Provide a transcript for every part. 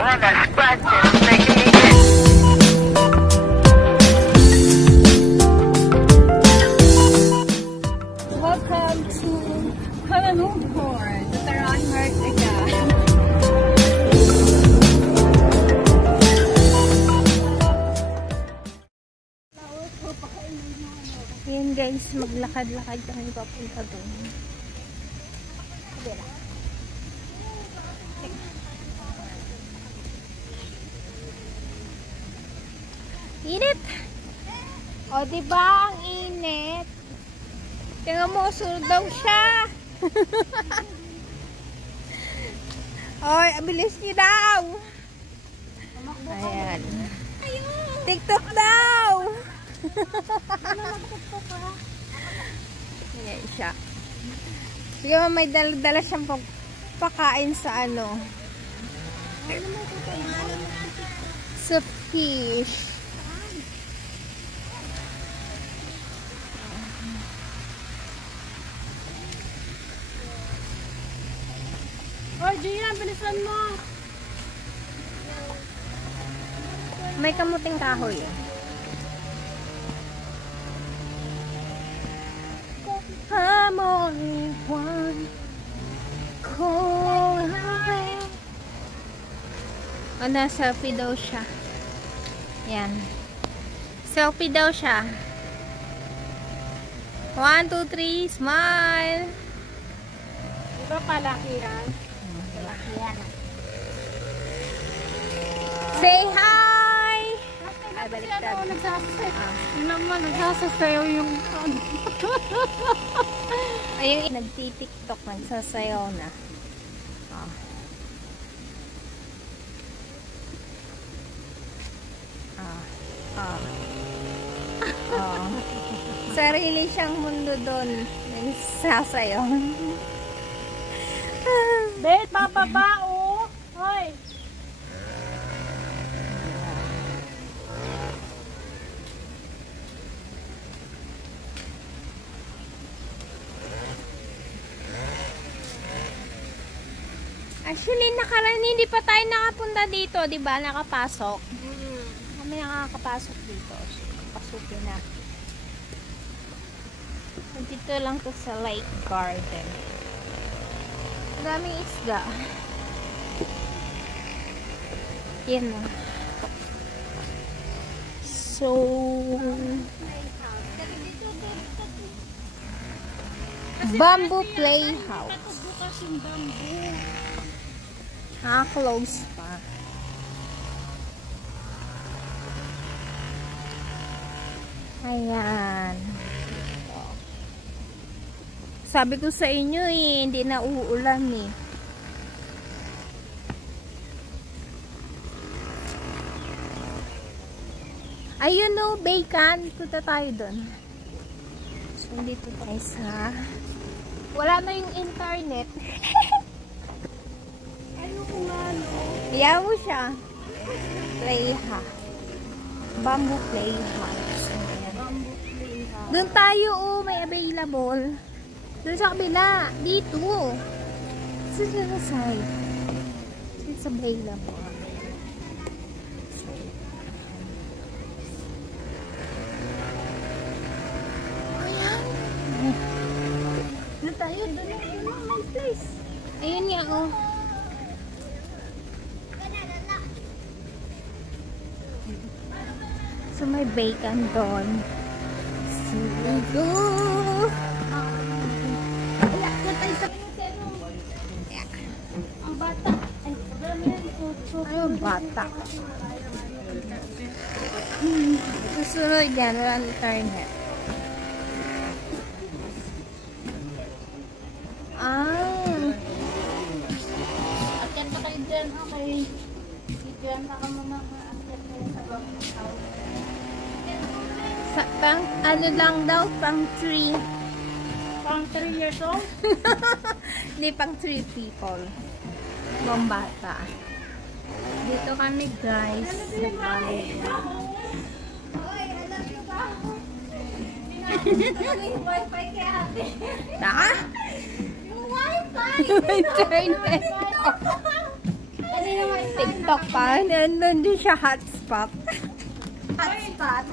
Well, that's practice making me itch. Welcome to Kuala Lumpur, Dataran, Merdeka. Ayan guys, maglakad-lakad kami papunta doon. Init! O diba ang init? Tingnan mo, sunod daw siya. Oy, abilis niyo daw. Ayan. TikTok daw. Ayan siya. Sige mo, may dala siyang pakain sa ano. Sa fish. Oh, Gina, bilisan mo. May kamuting kahoy. I'm only one call away. O, na-selfie daw siya. Yan. Selfie daw siya. 1, 2, 3, smile. Diba palakihan? Say hi! Ay, baliktad. Yun naman, nagsasasayaw yung Ayun, nagti-tiktok, nagsasayaw na. Sarili siyang mundo doon. Nagsasayaw. Bet, bababa, oh. Hoy. Actually, hindi pa tayo nakapunta dito, di ba? Nakapasok. Kami nakakapasok dito. So, pasukin na. Dito lang to sa lake garden. Daming isda. Yan na. So, bamboo playhouse. Close pa. Ayan. Sabi ko sa inyo eh, hindi na uulan eh. Ayun o, bacon. Punta tayo doon. So, dito tayo sa... Wala na yung internet. Ayoko nga, no. Iyaw mo siya. Playhouse. Bamboo playhouse. Bamboo playhouse. Doon tayo oh, may available. Doon sa kabila. Dito. This is the side. It's available. Doon tayo, doon may place. Ayun nga oh. So may bacon doon. Sigo. Ang bata. Ay, dami yan. Ano bata? Susunod yan. Walang internet. Akyat pa kayo dyan, okay. Dyan na ka muna maakyat kayo sa bangkaw. Pang, ano lang daw, pang 3. Pang 3 years old? Hindi, pang 3 people. Bang bata. Dito kami guys. Yung wifi kay ate. Na? Yung wifi! Internet. Ano TikTok pa. Nandun siya hotspot. Hotspot?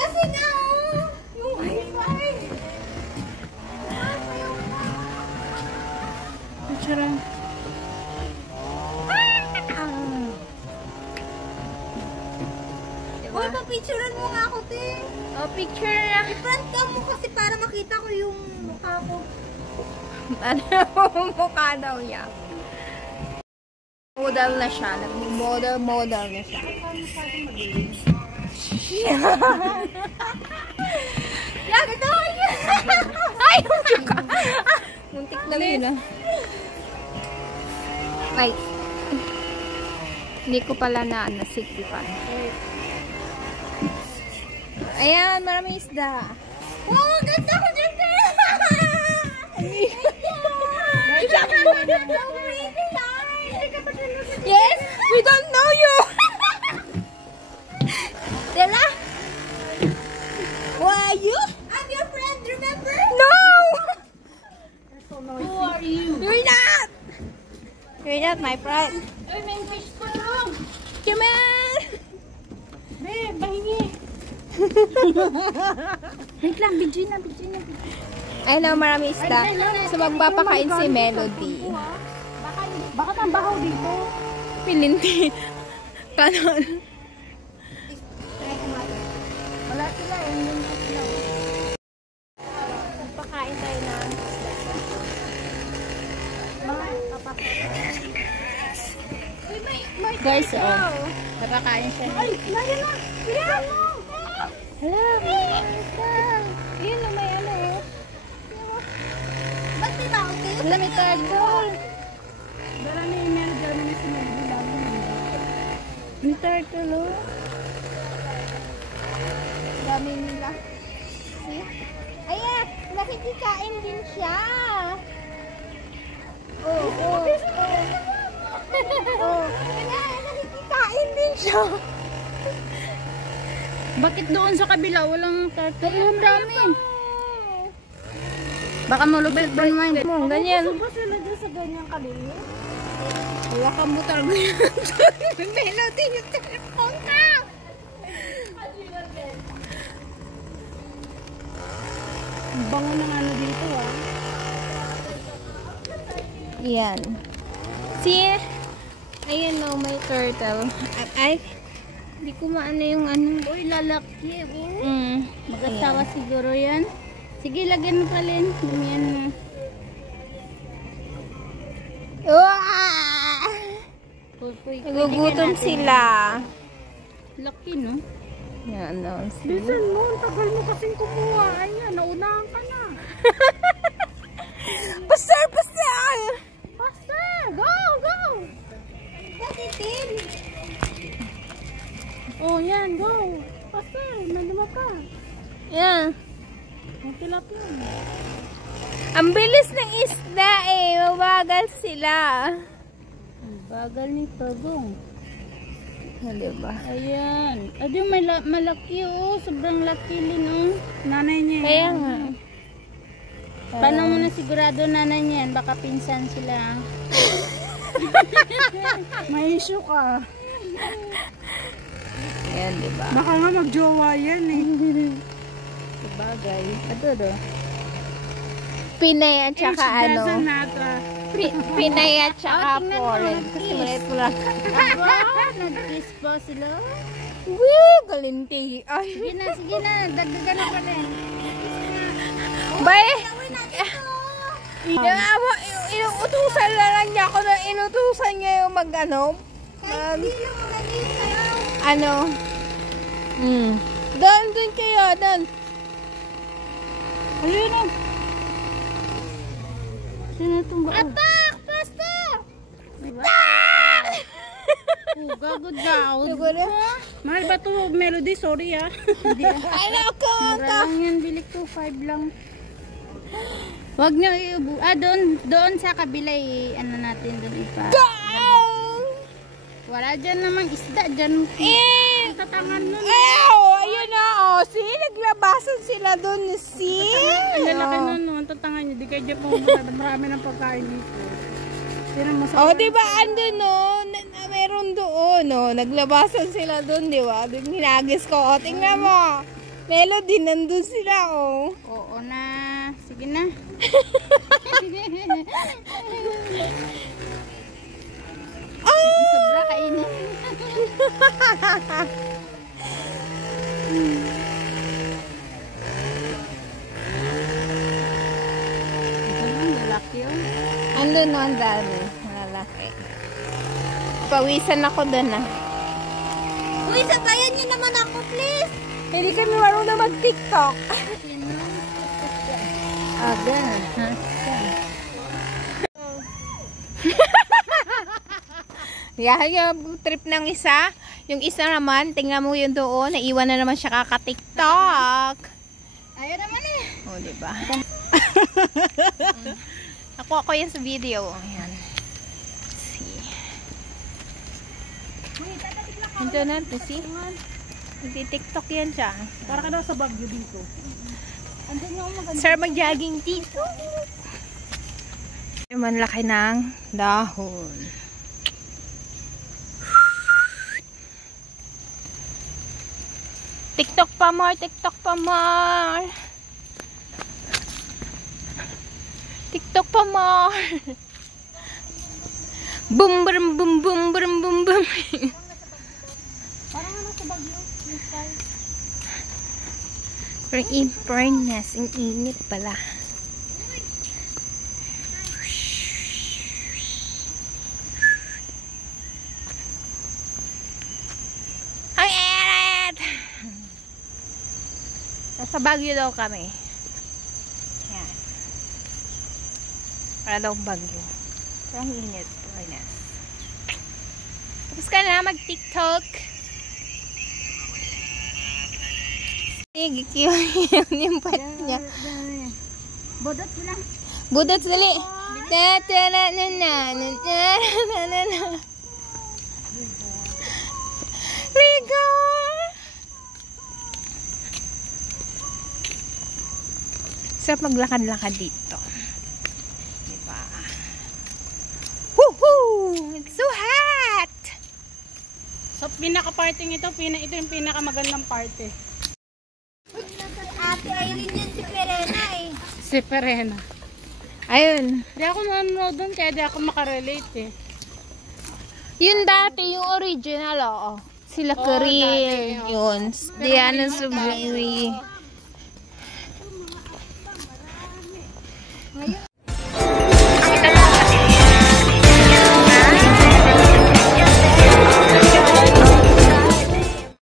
Kasi nga, yung wifi. Picture. Uy, papicturean mo nga ako, te. Oh, picture na. I-front ka mo kasi para makita ko yung mukha ko. Ano yung mukha daw niya? Model na siya. Nag-model na siya. Lagi daw niya. Ay, yung ka. Muntik na yun, ah. Ay. Hindi ko pala nasikipan. Ayan, maraming isda. Wow, ganda ko dyan! Yes, we don't know you! Dela? Who are you? I'm your friend, remember? No! Who are you? You're not! You're not my friend. Uy, may fish pa lang. Come on! Be, bahingi. Wait lang, bidyo na. I know, marami isda. So, magpapakain si Melody. Baka tambahaw dito. Pilinti. Kanon. Wala sila, hindi na sila. Magpakain tayo ng Guys, nakakain siya. Ay, laya na! Bilisan mo! Hello! Yun na may ano eh. Ba't di ba ako kayo? Wala, may turtle. Dala na yung meron dyan na sinabilang. May turtle, oh. Dami nila. See? Ayan! Nakikikain din siya. Oh. Nakikikain din siya. Bakit doon sa kabila walang turtle? Ang dami. Baka malupit ba yung mind mo? Ganyan. Gusto ba sila dyan sa ganyang kalili? Wala ka mo talaga yan. Melody yung telephone ka. Ang bango ng ano dito, ah. Yan. See? Ayan o, may turtle. Ay, hindi ko maano yung ano. Uy, lalaki, oh. Mag-asawa siguro yan. Sige, lagyan mo pa rin. Lumiyan mo. Nagugutom sila. Laki, no? Yan, no. Bisan mo, ang tagal mo kasing kumuha. Ayan, naunahan ka na. Pastor! Faster! Go! Patitin! Oh, yan, go! Faster! Nandun ka. Yan. Ang tilapia. Ang bilis ng isda eh. Mabagal sila. Ang bagal ni Pagong. Diba? Ayan. Ado, malaki, oh. Sobrang laki din, oh. Nanay niya. Kaya nga. Paano mo na sigurado nanay niya yan? Baka pinsan sila. May issue ka. Yan, diba? Baka nga magjowa yan, eh. Sabagay. Ado. Pinay at saka ano. Pinay at saka tingnan mo, foreign. Kasi maliit mo lang. Nag-kiss pa sila. Woo! Kalinti. Ay. Sige na. Dagdagan na pa rin. Bay! Inutusan lang niya ako na inutusan niya yung mag-ano. Ano? Doon kayo, doon. Ayun, oh. Sino itong ba? Atak! Pastor! Atak! Oh, gagod daw. Siguro? Mahal ba ito, Melody? Sorry, ah. Hindi, ah. Ay, naku! Mura lang yan. Bilik to, 5 lang. Huwag nyo iubo. Doon sa kabila, ano natin doon ipa. Wala dyan namang isda. Dyan. Tatangan nun. Ayun na, oh. See? Naglabasan sila doon. See? Ang lalaki nun, no. Ang tatangan nyo. Di kayo dyan pumunta. Marami ng pagkain dito. Oh, di ba? Andun, no? Meron doon, no? Naglabasan sila doon, di ba? Doon hinagis ko. O, tingnan mo. Melody, nandun sila, oh. Oo na. Sige na. Sobra kainin. Lalaki yun. Andun, no? Ang dami. Malalaki. Pawisan ako doon, ah. Uy, sabayan niyo naman ako, please. Hindi kami marunong mag-TikTok. Again. Yung trip ng isa. Yung isa naman, tingnan mo yun doon. Naiwan na naman siya kaka-TikTok. Ayaw naman eh. O, diba? Ako yan sa video. Ayan. Let's see. Ito na, to see? Nagti-TikTok yan siya. Para ka daw sa Baguio dito. Andun yung maganda. Sir, mag-jogging dito. Naman laki ng dahon. TikTok pa more, TikTok pa more. TikTok pa more. Boom, boom, boom, boom, boom, boom, boom. Parang ano sa Baguio? Pero in fairness, ang init pala. Ang init! Nasa Baguio daw kami. Yan. Para daw Baguio. Pero ang init. Fairness. Tapos ka na mag-TikTok. Yung pat niya. Bodot mo lang. Budot sali. Rigo! Sarap maglakad-lakad dito. Diba? Woohoo! It's so hot! So, pinaka-parting ito yung pinakamagandang party. Ate, ayun din si Perena eh. Si Perena. Ayun. Di ako nanonood doon kaya di ako makarelate eh. Yun dati, yung original, oo. Sila Oo, Karil. dati, oo. Yun. Diana Subiri.